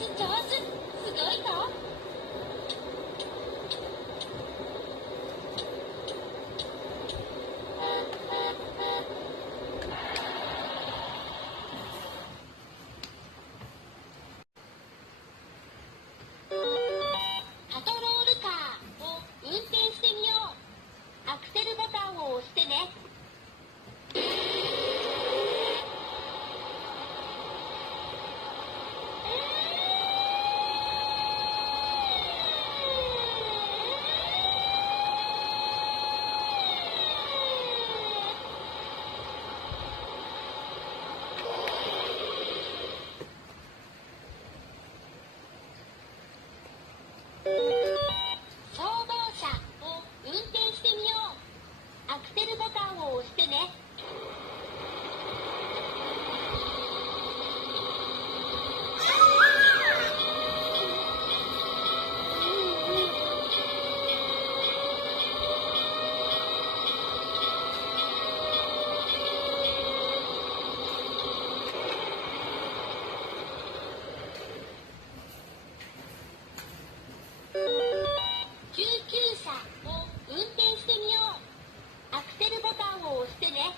上手。すごいぞ。パトロールカーを運転してみよう。アクセルボタンを押してね。消防車を運転してみよう。アクセルボタンを押してね。救急車を運転してみよう。アクセルボタンを押してね。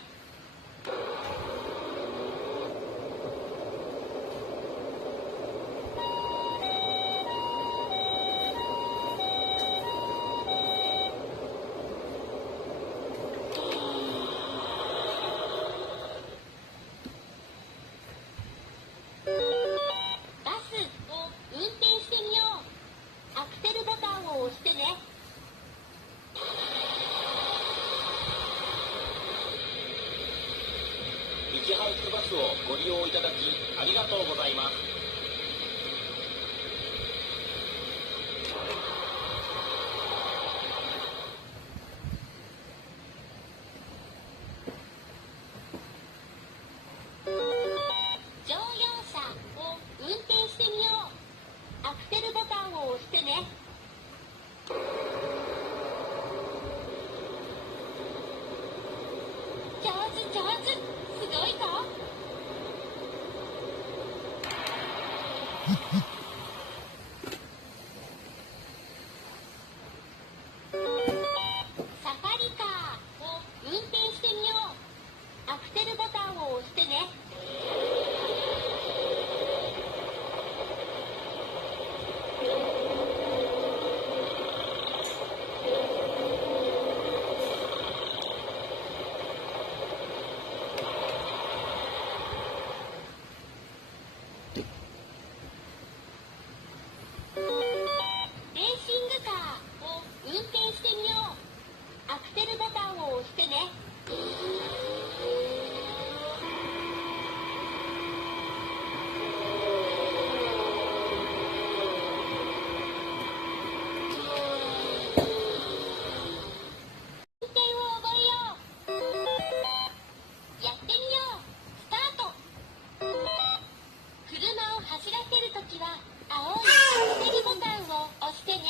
バスを運転してみよう。アクセルボタンを押してね。日ハウスバスをご利用いただきありがとうございます。乗用車を運転してみよう。アクセルボタンを押してね。上手上手。すごいぞ。サファリカーを運転してみよう。アクセルボタンを押してね。レーシングカーを運転してみよう。アクセルボタンを押してね。運転を覚えよう。やってみよう。スタート。車を走らせるときは青いアクセルボタンを押してね。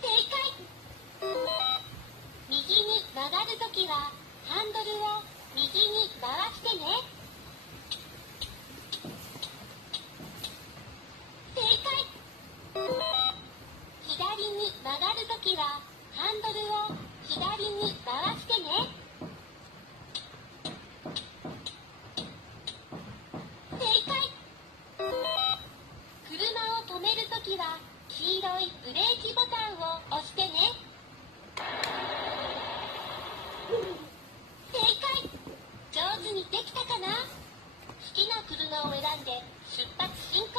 正解。右に曲がるときはハンドルを右に回してね。正解。左に曲がるときはハンドルを左に回してね。正解。車を止めるときは黄色いブレーキボタンを押してね。正解。上手にできたかな？好きな車を選んで出発進行。